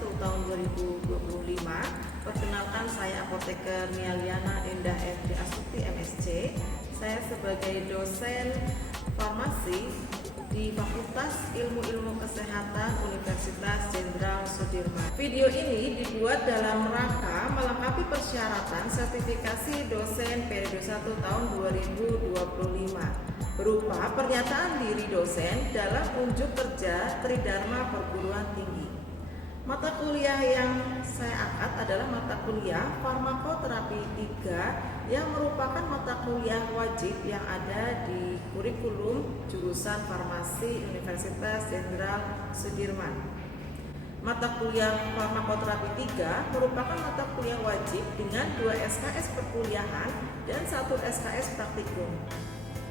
tahun 2025. Perkenalkan, saya Apoteker Mialiana Endah FD Asuti MSc. Saya sebagai dosen farmasi di Fakultas Ilmu Kesehatan Universitas Jenderal Sudirman. Video ini dibuat dalam rangka melengkapi persyaratan sertifikasi dosen periode 1 tahun 2025 berupa pernyataan diri dosen dalam unjuk kerja Tridharma Perguruan Tinggi. Mata kuliah yang saya angkat adalah mata kuliah Farmakoterapi 3 yang merupakan mata kuliah wajib yang ada di kurikulum jurusan Farmasi Universitas Jenderal Sudirman. Mata kuliah Farmakoterapi 3 merupakan mata kuliah wajib dengan 2 SKS perkuliahan dan 1 SKS praktikum.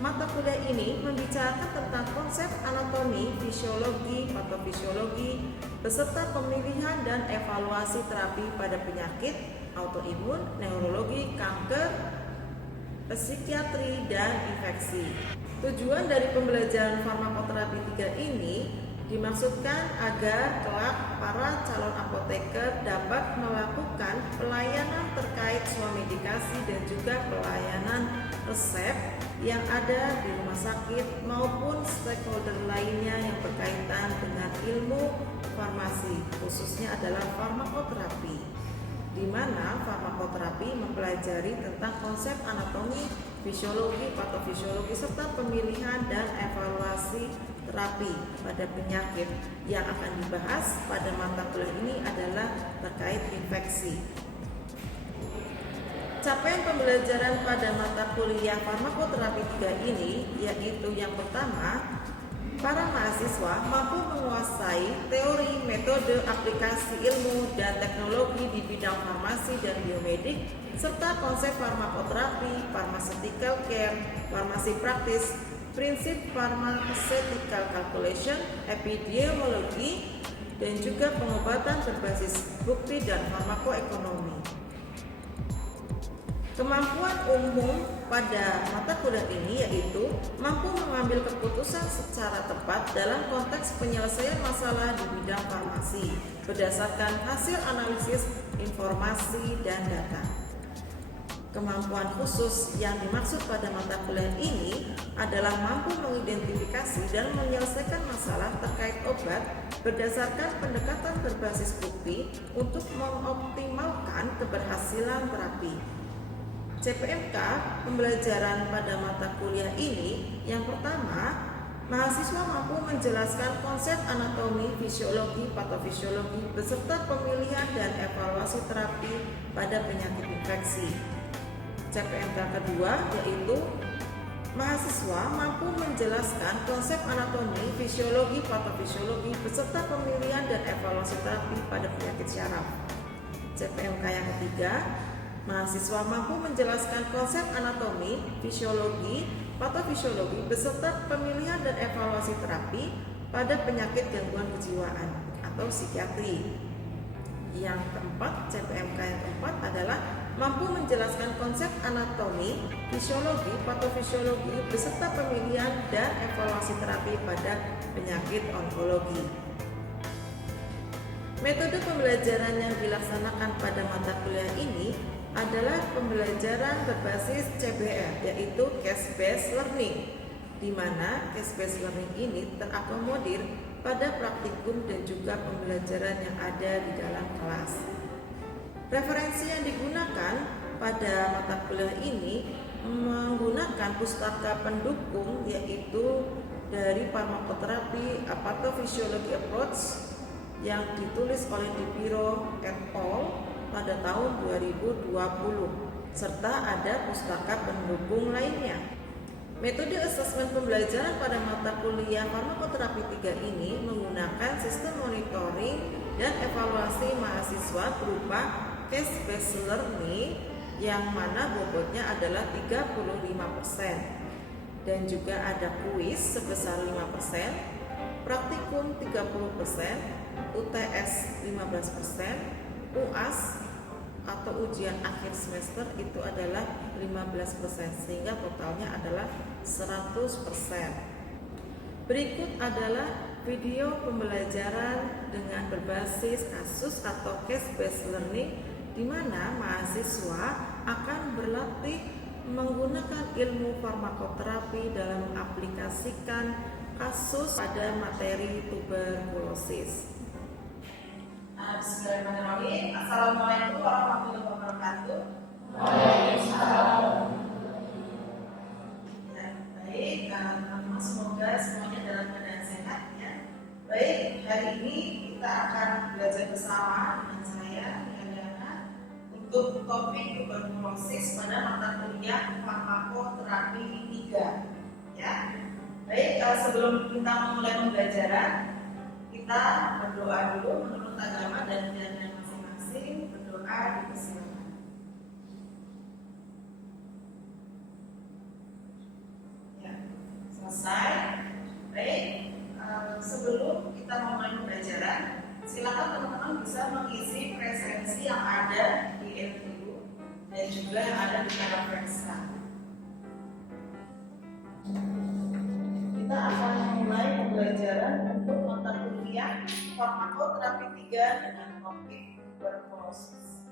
Mata kuliah ini membicarakan tentang konsep anatomi, fisiologi, patofisiologi, beserta pemilihan dan evaluasi terapi pada penyakit autoimun, neurologi, kanker, psikiatri, dan infeksi. Tujuan dari pembelajaran farmakoterapi 3 ini dimaksudkan agar kelak para calon apoteker dapat melakukan pelayanan terkait swamedikasi dan juga pelayanan resep yang ada di rumah sakit maupun stakeholder lainnya yang berkaitan dengan ilmu farmasi, khususnya adalah farmakoterapi, di mana farmakoterapi mempelajari tentang konsep anatomi, fisiologi, patofisiologi, serta pemilihan dan evaluasi terapi pada penyakit. Yang akan dibahas pada mata kuliah ini adalah terkait infeksi. Capaian pembelajaran pada mata kuliah farmakoterapi 3 ini yaitu yang pertama, para mahasiswa mampu menguasai teori, metode, aplikasi ilmu dan teknologi di bidang farmasi dan biomedik serta konsep farmakoterapi, pharmaceutical care, farmasi praktis, prinsip pharmaceutical calculation, epidemiologi, dan juga pengobatan berbasis bukti dan farmakoekonomi. Kemampuan umum pada mata kuliah ini yaitu mampu mengambil keputusan secara tepat dalam konteks penyelesaian masalah di bidang farmasi berdasarkan hasil analisis informasi dan data. Kemampuan khusus yang dimaksud pada mata kuliah ini adalah mampu mengidentifikasi dan menyelesaikan masalah terkait obat berdasarkan pendekatan berbasis bukti untuk mengoptimalkan keberhasilan terapi. CPMK pembelajaran pada mata kuliah ini yang pertama, mahasiswa mampu menjelaskan konsep anatomi, fisiologi, patofisiologi beserta pemilihan dan evaluasi terapi pada penyakit infeksi. CPMK kedua yaitu mahasiswa mampu menjelaskan konsep anatomi, fisiologi, patofisiologi beserta pemilihan dan evaluasi terapi pada penyakit syaraf. CPMK yang ketiga, mahasiswa mampu menjelaskan konsep anatomi, fisiologi, patofisiologi beserta pemilihan dan evaluasi terapi pada penyakit gangguan kejiwaan atau psikiatri. Yang keempat, CPMK yang keempat adalah mampu menjelaskan konsep anatomi, fisiologi, patofisiologi beserta pemilihan dan evaluasi terapi pada penyakit onkologi. Metode pembelajaran yang dilaksanakan pada mata kuliah ini adalah pembelajaran berbasis CBL, yaitu Case Based Learning, di mana Case Based Learning ini terakomodir pada praktikum dan juga pembelajaran yang ada di dalam kelas. Referensi yang digunakan pada mata kuliah ini menggunakan pustaka pendukung yaitu dari Pharmacotherapy A Pathophysiology Approach yang ditulis oleh Dipiro et al. Pada tahun 2020 serta ada pustaka pendukung lainnya. Metode asesmen pembelajaran pada mata kuliah farmakoterapi 3 ini menggunakan sistem monitoring dan evaluasi mahasiswa berupa case based learning yang mana bobotnya adalah 35% dan juga ada kuis sebesar 5%, praktikum 30%, UTS 15%, UAS atau ujian akhir semester itu adalah 15%, sehingga totalnya adalah 100%. Berikut adalah video pembelajaran dengan berbasis kasus atau case-based learning, di mana mahasiswa akan berlatih menggunakan ilmu farmakoterapi dalam mengaplikasikan kasus pada materi tuberkulosis. Bismillahirrahmanirrahim. Assalamualaikum warahmatullahi wabarakatuh. Waalaikumsalam. Ya, baik, teman-teman, semoga semuanya dalam keadaan sehat ya. Baik, hari ini kita akan belajar bersama dengan saya, Yana, untuk topik tuberkulosis pada mata kuliah farmakoterapi 3 ya. Baik, sebelum kita memulai pembelajaran, kita berdoa dulu menurut agama dan keyakinan masing-masing. Berdoa dipersilakan. Ya, selesai. Baik, sebelum kita memulai pembelajaran, silakan teman-teman bisa mengisi presensi yang ada di LTU dan juga yang ada di Televersa. Kita akan memulai pembelajaran untuk mata kuliah farmakoterapi 3 dengan topik tuberkulosis.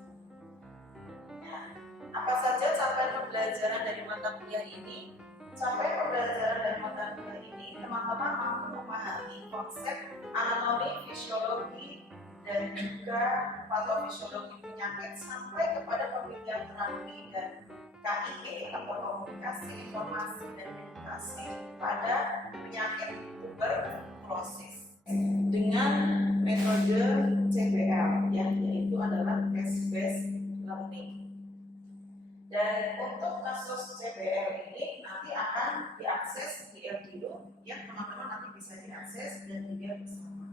Ya, apa saja capaian pembelajaran dari mata kuliah ini? Capaian pembelajaran dari mata kuliah ini, teman-teman mampu memahami konsep anatomi, fisiologi, dan juga patofisiologi penyakit sampai kepada pemilihan terapi dan KIE atau komunikasi, informasi, dan edukasi pada penyakit tuberkulosis dengan metode CBL yang yaitu adalah case-based learning. Dan untuk kasus CBL ini nanti akan diakses di LDU yang teman-teman nanti bisa diakses dan dilihat bersama.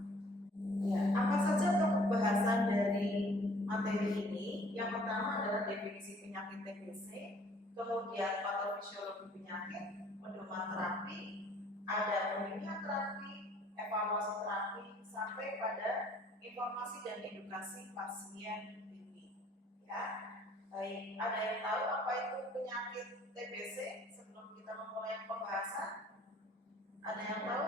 Ya, apa saja untuk pembahasan dari materi ini? Yang pertama adalah definisi penyakit TBC, kemudian patofisiologi penyakit, pedoman terapi, ada pemilihan terapi, evaluasi terapi, sampai pada informasi dan edukasi pasien ini. Ya, baik. Ada yang tahu apa itu penyakit TBC sebelum kita memulai pembahasan? Ada yang tahu?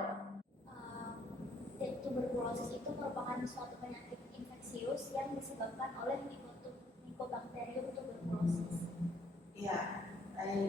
Tuberkulosis itu merupakan suatu penyakit infeksius yang disebabkan oleh Mycobacterium tuberculosis. Ya,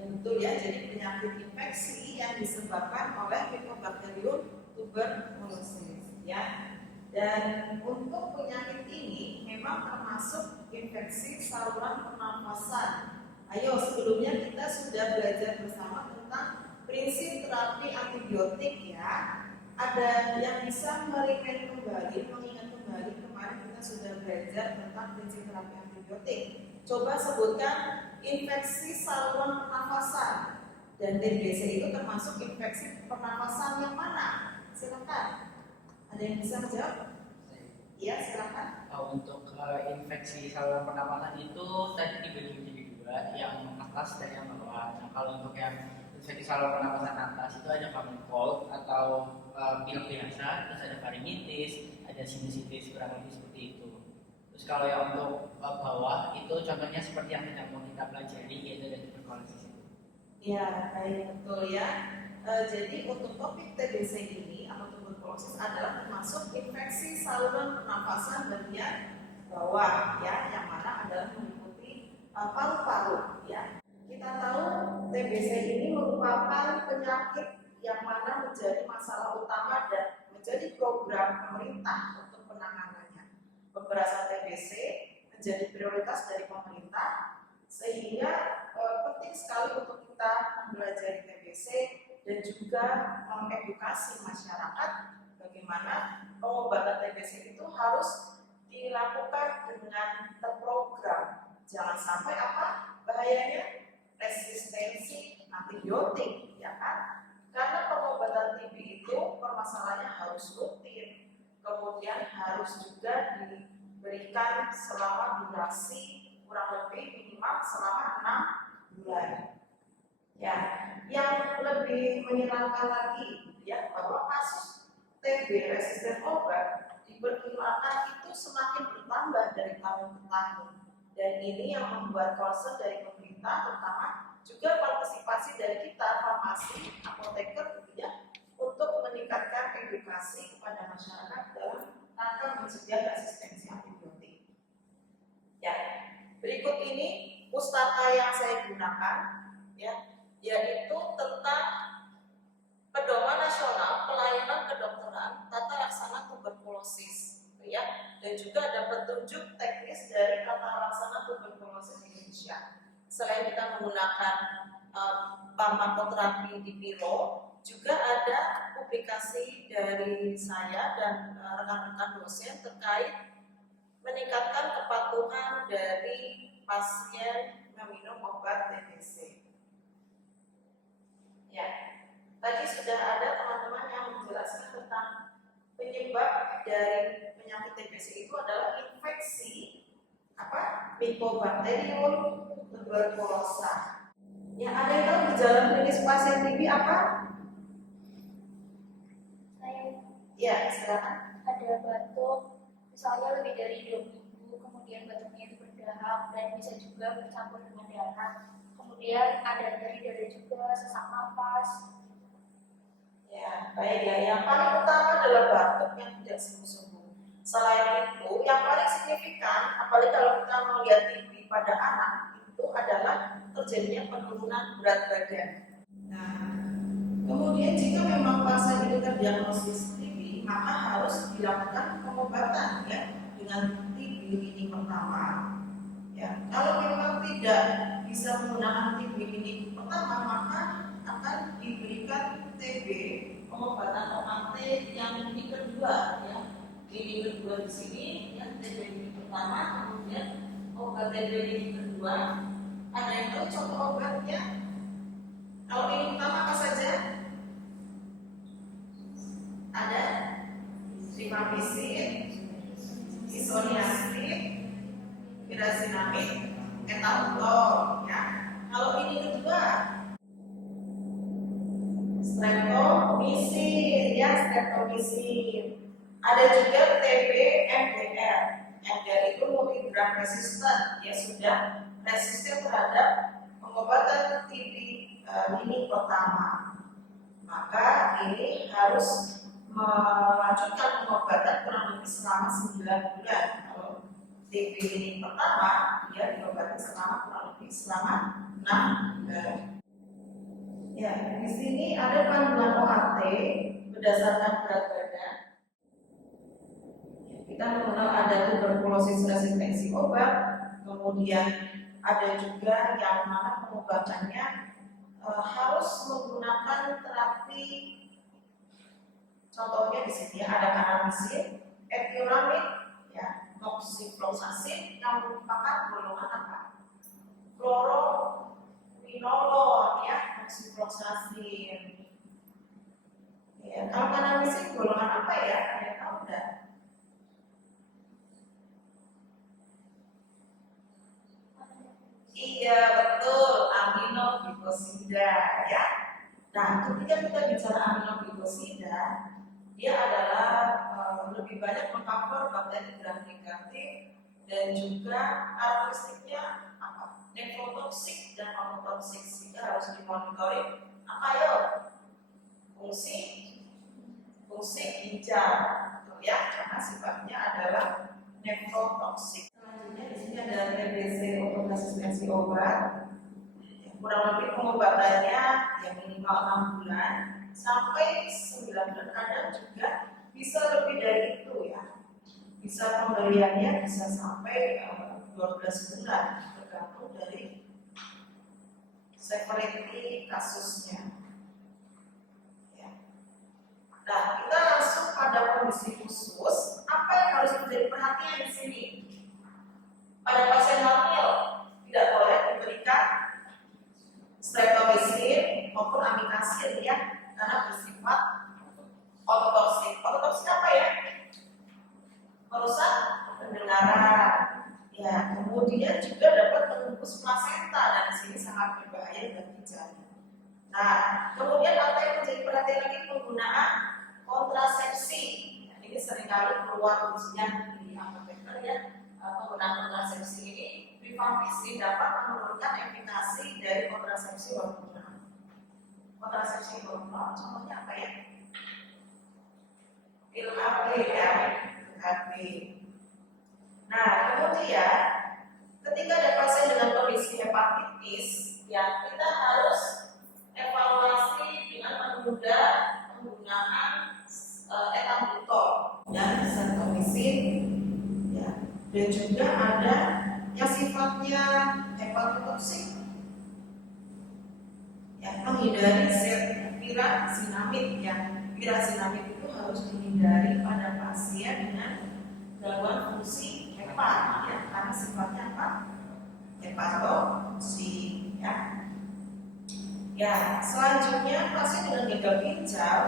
betul ya. Jadi penyakit infeksi yang disebabkan oleh Mycobacterium tuberculosis ya. Dan untuk penyakit ini memang termasuk infeksi saluran pernafasan. Ayo, sebelumnya kita sudah belajar bersama tentang prinsip terapi antibiotik ya. Ada yang bisa mengingat kembali kemarin kita sudah belajar tentang prinsip terapi antibiotik. Coba sebutkan infeksi saluran pernafasan, dan TBC itu termasuk infeksi pernafasan yang mana? Silakan. Ada yang bisa menjawab? Iya, silakan. Untuk infeksi saluran pernapasan itu tadi dibagi menjadi 2, yang atas dan yang bawah. Nah, kalau untuk yang infeksi saluran pernapasan atas itu ada common cold atau pilek biasa, terus ada faringitis, ada sinusitis, kurang lebih seperti itu. Terus kalau yang untuk bawah itu contohnya seperti yang tidak mau kita pelajari, yaitu ada tuberkulosis itu. Ya, baik, betul ya. Jadi untuk topik TBC ini atau tuberkulosis adalah termasuk infeksi saluran pernafasan bagian bawah ya, yang mana adalah meliputi paru-paru ya. Kita tahu TBC ini merupakan penyakit yang mana menjadi masalah utama dan menjadi program pemerintah untuk penanganannya. Pemberantasan TBC menjadi prioritas dari pemerintah, sehingga penting sekali untuk kita mempelajari TBC dan juga mengedukasi masyarakat bagaimana pengobatan TBC itu harus dilakukan dengan terprogram. Jangan sampai apa bahayanya? Resistensi antibiotik, ya kan? Karena pengobatan TB itu permasalahannya harus rutin, kemudian harus juga diberikan selama durasi kurang lebih minimal selama 6 bulan. Ya, yang lebih menyeramkan lagi ya, bahwa kasus TB resisten obat diperkirakan itu semakin bertambah dari tahun ke tahun. Dan ini yang membuat concern dari pemerintah, terutama juga partisipasi dari kita farmasi, apoteker gitu ya, untuk meningkatkan edukasi kepada masyarakat dalam rangka mencegah resistensi antibiotik. Ya, berikut ini pustaka yang saya gunakan, ya, yaitu tentang Pedoman Nasional Pelayanan Kedokteran Tata Laksana Tuberkulosis, ya, dan juga ada petunjuk teknis dari Tata Laksana Tuberkulosis Indonesia. Selain kita menggunakan farmakoterapi di Pilo, juga ada publikasi dari saya dan rekan-rekan dosen terkait meningkatkan kepatuhan dari pasien meminum obat TBC. Ya, tadi sudah ada teman-teman yang menjelaskan tentang penyebab dari penyakit TBC itu adalah infeksi Mycobacterium tuberculosa. Yang ada yang tahu gejala klinis pasien TB apa? Saya Ya, silakan. ada batuk, misalnya lebih dari 2 minggu, kemudian batuknya itu berdahak dan bisa juga bercampur dengan darah. Kemudian ada nyeri dada juga, sesak nafas. Ya, baik ya. Yang paling utama adalah batuk yang tidak sembuh-sembuh. Selain itu, yang paling signifikan, apalagi kalau kita melihat TB pada anak, itu adalah terjadinya penurunan berat badan. Nah, kemudian jika memang pasien itu terdiagnosis TB, maka harus dilakukan pengobatan ya dengan TB ini pertama. Ya, kalau memang tidak bisa menggunakan TB ini pertama, maka akan diberikan TB pengobatan OAT yang ini kedua ya. Ini kedua di sini ya, TB ini pertama, kemudian obat TB ini kedua. Ada yang tahu contoh obatnya? Kalau ini pertama apa saja? Ada rifampicin, isoniazid, pirazinamid, ethambutol ya. Kalau ini kedua streptomycin ya, streptomycin. Ada juga TB MDR. MDR itu multidrug resistant, ya sudah resisten terhadap pengobatan TB ini pertama. Maka ini harus melanjutkan pengobatan kurang lebih selama 9 bulan. Kalau TB ini pertama, dia diobati kurang lebih selama 6 bulan. Ya, di sini ada panduan OAT berdasarkan berat badan. Kita mengenal ada tuberkulosis resistensi obat, kemudian ada juga yang mana pengobatannya harus menggunakan terapi. Contohnya di sini ada kanamisin, etiramid, ya, moxifloxacin yang merupakan golongan apa? Chloroquinolone, ya, moxifloxacin. Ya, kalau kanamisin golongan apa ya? Ada yang tahu enggak? Iya betul, aminoglikosida ya. Nah, ketika kita bicara aminoglikosida, dia adalah lebih banyak mengcover bakteri gram negatif dan juga karakteristiknya apa? Nefrotoksik dan ototoksik, sehingga harus dimonitoring apa ya? Fungsi ginjal, betul ya, karena sifatnya adalah nefrotoksik. Selanjutnya di sini ada TBC untuk resistensi obat. Kurang lebih pengobatannya ya minimal 6 bulan sampai 9 bulan, kadang juga bisa lebih dari itu ya. Bisa pemberiannya bisa sampai 12 bulan tergantung dari severity kasusnya. Ya. Nah, kita langsung pada kondisi khusus. Apa yang harus menjadi perhatian di sini? Pada pasien hamil tidak boleh diberikan streptomycin maupun amikacin ya, karena bersifat ototoksik. Ototoksik apa ya? Merusak pendengaran. Ya, kemudian juga dapat menembus plasenta dan di sini sangat berbahaya bagi janin. Nah, kemudian apa yang menjadi perhatian lagi? Penggunaan kontrasepsi. Nah, ini seringkali keluar ujian di apoteker ya. Penggunaan kontrasepsi ini, rifampicin dapat menurunkan efikasi dari kontrasepsi hormonal. Kontrasepsi hormonal contohnya apa ya? pil AB ya, AB. Nah, kemudian ketika ada pasien dengan kondisi hepatitis, ya kita harus evaluasi dengan menunda penggunaan ethambutol dan sentomisin, ya. Dan juga ada yang sifatnya hepatotoksik, ya, menghindari zat pirazinamid, ya. Pirazinamid itu harus dihindari pada pasien dengan gangguan fungsi hepat, ya, karena sifatnya apa? Hepatotoksik, ya. Ya, selanjutnya pasien dengan gagal ginjal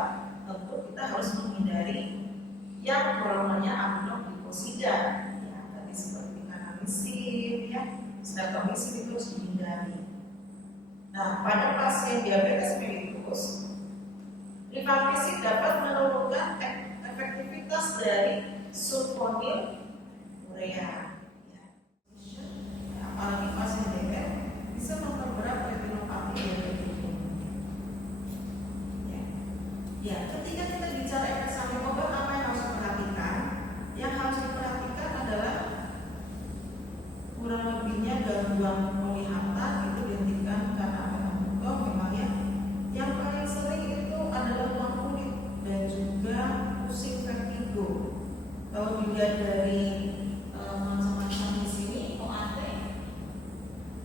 tentu kita harus menghindari yang golongannya aminoglikosida, ya, tadi seperti kanamisin, ya, streptomisin itu harus dihindari. Nah, pada pasien diabetes mellitus, rifampicin dapat menurunkan efektivitas dari sulfonylurea. Apalagi pasien diabetes bisa memperberat retinopati diabetes. Ya, ketika kita bicara efek samping obat, apa yang harus diperhatikan? Yang harus diperhatikan adalah kurang lebihnya gangguan penglihatan itu dihentikan karena ethambutol memang ya. Yang paling sering itu adalah ruang kulit dan juga pusing vertigo. Kalau dilihat dari macam-macam di sini OAT,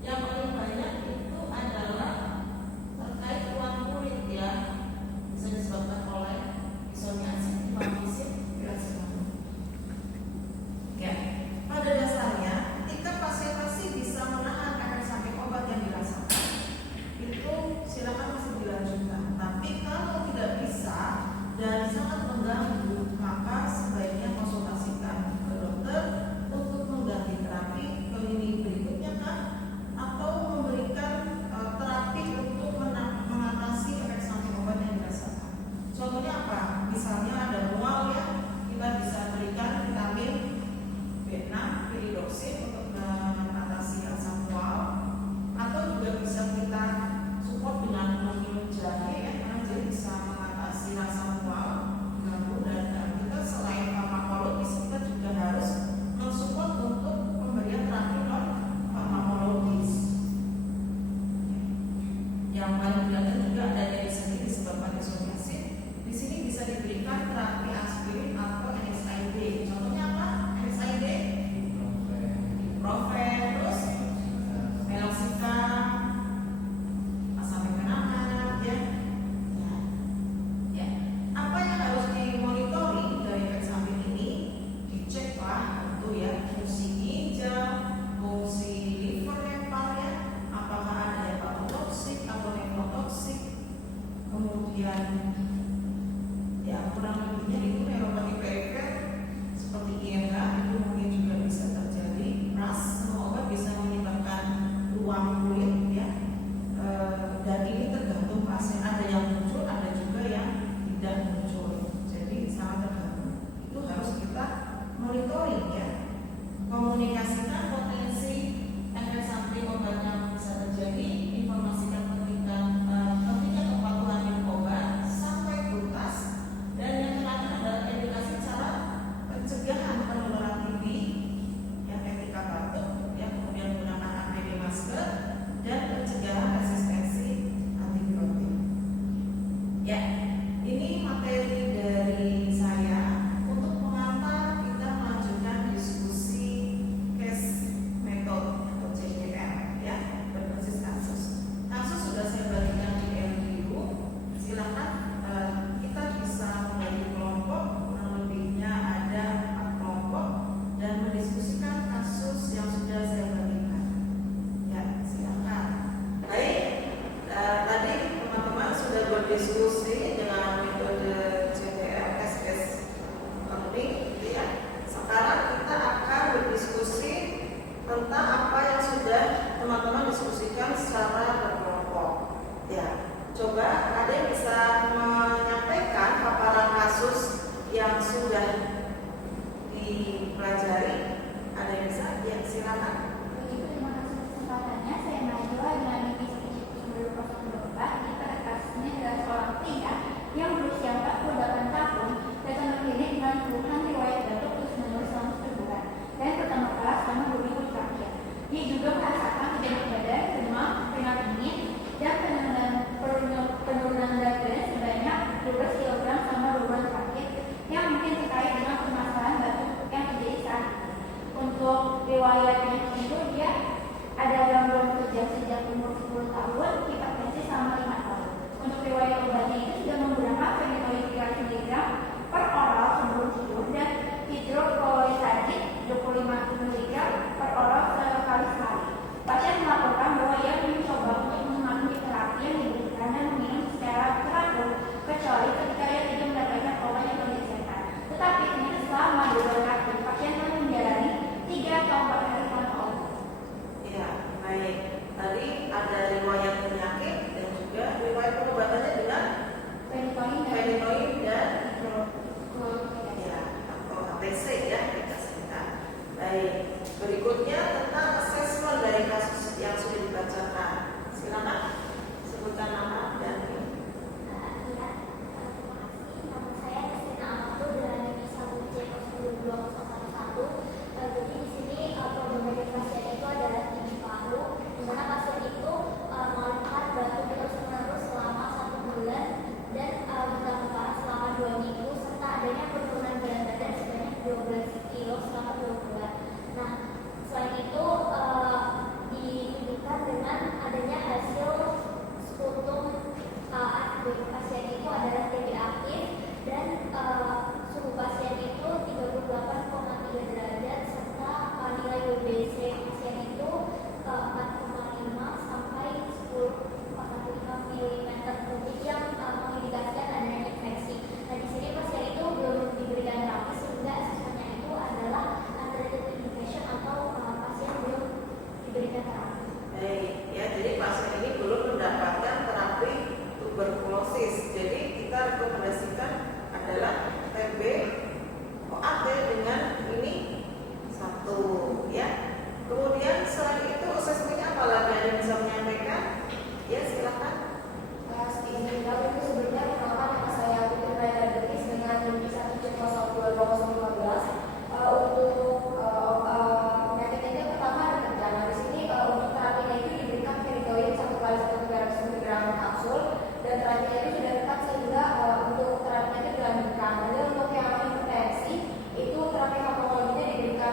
yang paling banyak itu adalah terkait ruang kulit, ya, bisa disebabkan oleh isoniazid, rifampicin, pirazinamid. Ya, pada dasarnya ketika pasien masih bisa menahan efek samping obat yang dirasakan, itu silakan masih dilanjutkan. Tapi kalau tidak bisa dan sangat mengganggu, maka sebaiknya konsultasikan ke dokter untuk mengganti terapi ke lini berikutnya kan, atau memberikan terapi untuk mengatasi efek samping obat yang dirasakan. Contohnya apa? Misalnya ada mual, ya, kita bisa berikan vitamin B6, piridoksin untuk mengatasi rasa mual, atau juga bisa kita support dengan minum jahe, ya, karena jahe bisa mengatasi rasa mual, ganggu, dan kita selain farmakologis kita juga harus mensupport untuk pemberian terapi non farmakologis. Yang paling kelihatan juga adanya di sini disebabkan isoniazid. Di sini bisa diberikan terapi aspirin atau NSAID. Contohnya apa? NSAID, ibuprofen, terus meloxicam, asam mefenamic, ya. Ya. Apa yang harus dimonitori dari efek samping ini? Diceklah tentu, ya, fungsi ginjal, fungsi liver, hepar, ya, apakah ada hepatotoksik atau nefrotoksik, kemudian ya kurang lebihnya itu neuropati perifer seperti IMH itu mungkin juga bisa terjadi. RAS, semua obat bisa menyebabkan ruang kulit, ya. Dan ini tergantung pasien, ada yang muncul, ada juga yang tidak muncul, jadi sangat tergantung. Itu harus kita monitoring, ya. Komunikasikan potensi efek samping obat yang bisa terjadi, informasikan pentingnya kepatuhan minum obat sampai tuntas, dan yang terakhir adalah edukasi cara pencegahan penularan TB, yang etika batuk, ya, kemudian menggunakan APD masker, dan pencegahan resistensi antibiotik. Ya, ini materi dari saya untuk mengantar kita melanjutkan diskusi case method atau CPR, ya, berbasis kasus. Kasus sudah saya bagikan di LDU. Silakan kita bisa membagi kelompok, kurang lebihnya ada 4 kelompok, dan mendiskusikan kasus yang sudah saya bagikan. Ya, silakan. Baik, tadi teman-teman sudah berdiskusi dengan metode CPR, case learning, gitu, ya. Sekarang kita akan berdiskusi tentang apa yang sudah teman-teman diskusikan secara berkelompok. Ya, coba ada yang bisa menyampaikan paparan kasus yang sudah dipelajari? Ada yang bisa? Ya, silakan. Begitu, terima kasih kesempatannya. Saya Najwa dengan divisi sebelum proses berubah. Kita kasusnya adalah seorang pria ada riwayat penyakit dan juga riwayat pengobatannya dengan fenitoin dan ya, atau ATC ya kita sebutkan. Baik, berikutnya tentang asesmen dari kasus yang sudah dibacakan. Silakan sebutkan nama dan jadi di sini problematik pasien itu adalah tinggi paru, di mana pasien itu melakukan batuk terus-menerus selama 1 bulan dan bertambah parah selama 2 minggu, serta adanya penurunan berat badan sebanyak 12 kilo selama 2 bulan. Nah, selain itu ditunjukkan dengan adanya hasil sputum pasien itu adalah TB aktif dan suhu pasien itu 38,3 derajat serta nilai WBC pasien itu 4,5 sampai 10,45 mm kubik yang mengindikasikan adanya infeksi. Nah, di sini pasien itu belum diberikan terapi sehingga asesmennya itu adalah untreated infection atau pasien belum diberikan terapi. baik ya, jadi pasien ini belum mendapatkan terapi tuberkulosis. Jadi kita rekomendasikan adalah TB OAT dengan ini satu ya. Kemudian selain itu asesmennya apa lagi yang bisa menyampaikan? Ya silakan. Izin kami itu sebelumnya perkenalkan nama saya Putri Rayadris dengan NIM 1C022015 untuk penyakit ini pertama ada kerjaan. Di sini untuk terapinya itu diberikan fenitoin 1 kali 1 mg kapsul dan terapinya itu sudah tepat sehingga untuk terapinya itu dilanjutkan. Lalu untuk yang hipertensi itu terapi farmakologinya diberikan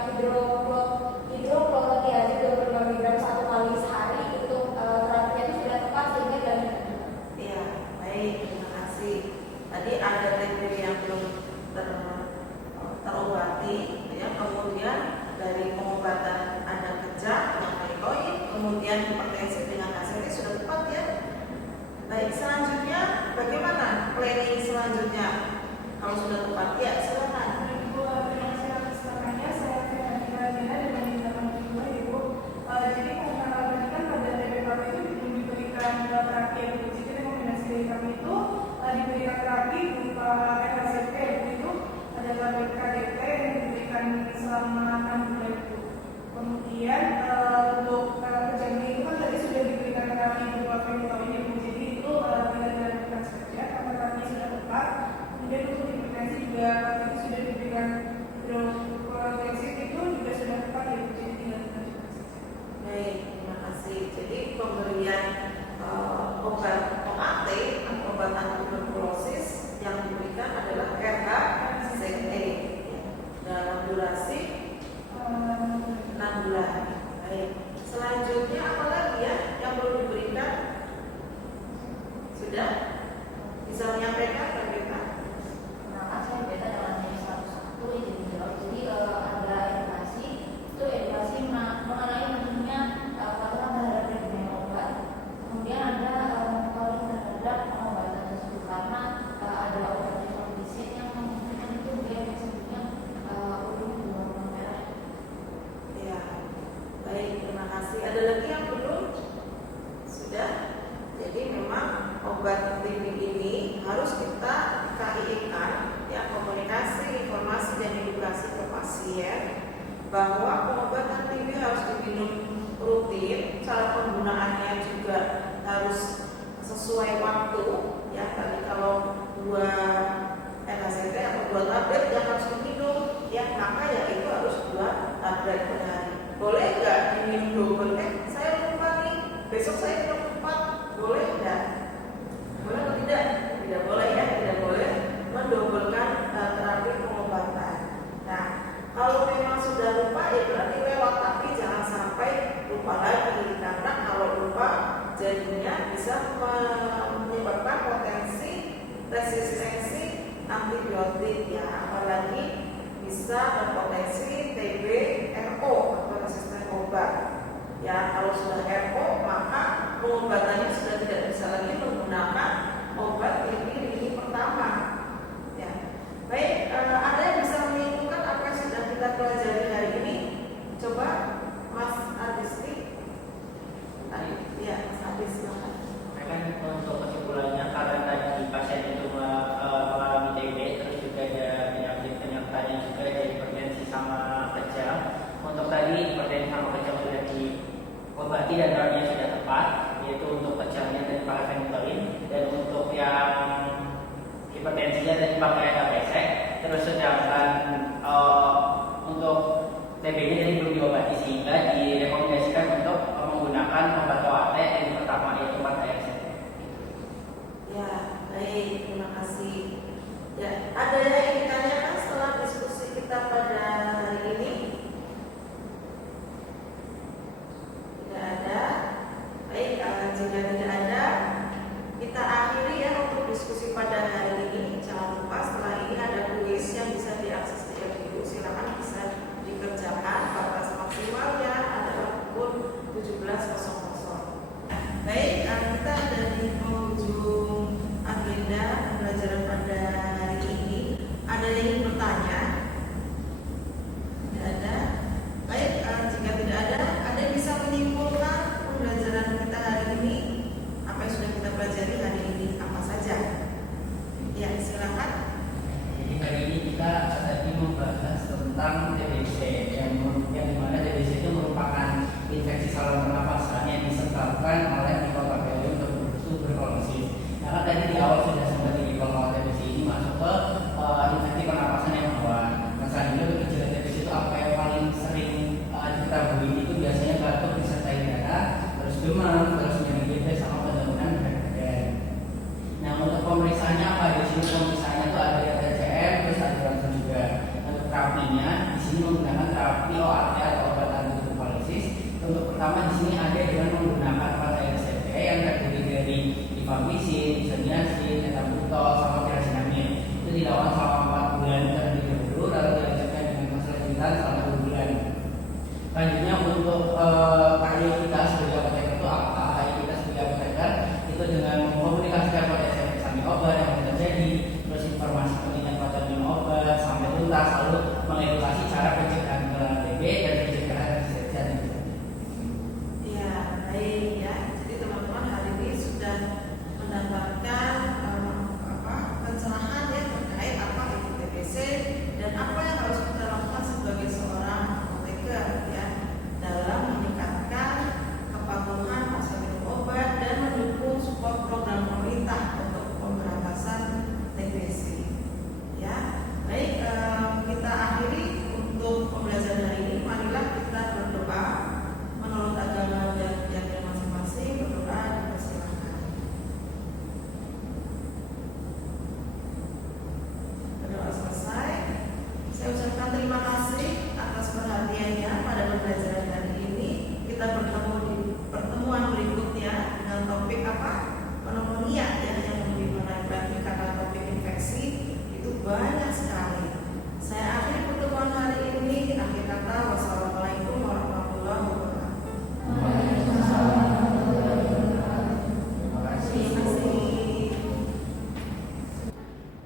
hidroklorotiazid 25 mg 1 kali sehari. Untuk terapinya itu sudah tepat sehingga dilanjutkan. Ya, baik, terima kasih. Tadi ada TB yang belum terobati ya, kemudian dari pengobatan ada kejang, fenitoin, kemudian hipertensi dengan hasilnya sudah tepat ya. Baik, selanjutnya bagaimana planning selanjutnya? Kalau sudah tepat ya, silakan. Jadi karena tadi kan pada TB itu belum diberikan terapi yang jadi rekomendasi dari kami itu diberikan terapi berupa RHCP itu adalah BKDP yang diberikan selama 6 bulan itu. Kemudian untuk kejangnya itu kan tadi sudah diberikan terapi berupa fenitoin ya, jadi itu tidak dilakukan saja karena terapinya sudah tepat. Kemudian untuk hipertensi juga itu sudah diberikan hidroklorotiazid itu juga sudah tepat ya, jadi tinggal dilanjutkan saja. Baik, terima kasih. Jadi pemberian obat OAT atau obat tuberkulosis yang diberikan adalah RHCP dalam durasi 6 bulan. Baik. Selanjutnya apa lagi ya yang perlu diberikan? Sudah bisa menyampaikan Kak Beta? Kenapa saya beda dengan yang 101 izin menjawab. Jadi ada edukasi, itu edukasi mengenai pentingnya patuhan terhadap regimen obat. Kemudian ada monitoring terhadap pengobatan tersebut karena ada obat disit yang memungkinkan itu dia disebutnya ujung merah. Ya, baik, terima kasih. Ada lagi yang belum? Sudah. Jadi memang obat TB ini harus kita KI-kan ya, komunikasi, informasi dan edukasi ke pasien bahwa pengobatan TB harus diminum rutin, cara penggunaannya juga harus sesuai waktu ya. Tadi kalau 2 RHCP atau 2 tablet yang harus diminum ya, maka ya itu harus 2 tablet per hari. Boleh nggak diminum double? Saya lupa nih, besok saya minum 4, boleh nggak? Boleh atau tidak? Tidak boleh ya, tidak boleh mendobelkan terapi pengobatan. Nah, kalau memang sudah lupa ya berarti lewat, tapi jangan sampai lupa lagi karena kalau lupa jadinya bisa menyebabkan potensi resistensi antibiotik ya, apalagi bisa berpotensi TB RO atau resisten obat ya. Kalau sudah RO maka pengobatannya sudah tidak bisa lagi menggunakan obat ini pertama ya. Baik, ada yang bisa menyimpulkan apa yang sudah kita pelajari hari ini? Coba Mas Adisti. Ya. yaitu untuk pecahnya dari pakai fenitoin, dan untuk yang hipertensinya dari pakai APC. Terus sedangkan untuk TB-nya jadi belum diobati, sehingga direkomendasikan untuk menggunakan obat OAT yang pertama yaitu 4-ARCT. Ya, baik, terima kasih. Ya, ada yang ingin ditanyakan setelah diskusi kita pada hari ini? Tidak ada. Baik, jika tidak ada, kita akhiri ya untuk diskusi pada hari ini. Jangan lupa setelah ini ada kuis yang bisa diakses di Ibu. Silakan bisa dikerjakan. Batas maksimalnya adalah pukul 17.00. Baik, kita ada di penghujung agenda pembelajaran pada hari ini. Ada yang ingin bertanya? Tidak ada. Baik, jika tidak ada yang bisa menyimpulkan pembelajaran kita hari ini? Apa yang sudah kita pelajari hari ini? Apa saja? Ya, silakan. Jadi hari ini kita tadi membahas tentang TBC yang dimana TBC itu merupakan infeksi saluran pernapasan yang disebabkan oleh Mycobacterium tuberculosis. Karena tadi di awal sudah sempat dibilang bahwa TBC ini masuk ke infeksi pernapasan yang bawaan. Nah, selanjutnya untuk gejala TBC itu apa yang paling sering diketahui itu biasanya batuk disertai darah, terus demam, terus nyeri diabetes sama penurunan berat badan. Nah, untuk pemeriksaannya apa? Di sini pemeriksaannya itu ada TCM, terus ada ronsen juga. Untuk terapinya di sini menggunakan terapi OAT atau obat antituberkulosis. Untuk pertama di sini ada dengan menggunakan 4-ARCT yang terdiri dari rifampicin, isoniazid, ethambutol, sama pirazinamid. Itu dilakukan selama 4 bulan terlebih dahulu, lalu dilanjutkan dengan fase lanjutan selama 2 bulan. Selanjutnya untuk karya kita sebagai apoteker itu apa? Karya kita sebagai apoteker itu dengan mengkomunikasikan pada efek obat yang terjadi, terus informasi pentingnya pada minum obat sampai tuntas, lalu mengedukasi cara pencegahan penularan TB dan pencegahan resistensi antibiotik. Ya, baik ya. Jadi teman-teman hari ini sudah mendapatkan pencerahan ya terkait apa itu TBC dan apa yang harus kita lakukan sebagai seorang apoteker ya dalam meningkatkan kepatuhan pasien minum obat dan mendukung support program pemerintah untuk pemberantasan TBC. Ya, baik, kita akhiri untuk pembelajaran hari ini. Marilah kita berdoa menurut agama dan keyakinan masing-masing. Berdoa, dipersilakan. Berdoa selesai. Saya ucapkan terima kasih atas perhatiannya pada pembelajaran hari ini. Kita bertemu di pertemuan berikutnya dengan topik apa? Pneumonia ya, yang lebih menarik lagi karena topik infeksi itu banyak sekali. Saya akhiri pertemuan hari ini. Akhir kata, wassalamualaikum warahmatullahi wabarakatuh. Terima kasih.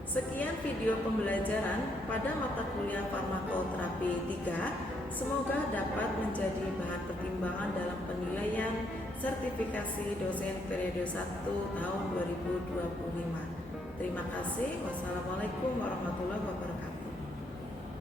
Sekian video pembelajaran pada mata kuliah farmakoterapi 3. Semoga dapat menjadi bahan pertimbangan dalam penilaian sertifikasi dosen periode 1 tahun 2025. Terima kasih. Wassalamualaikum warahmatullahi wabarakatuh.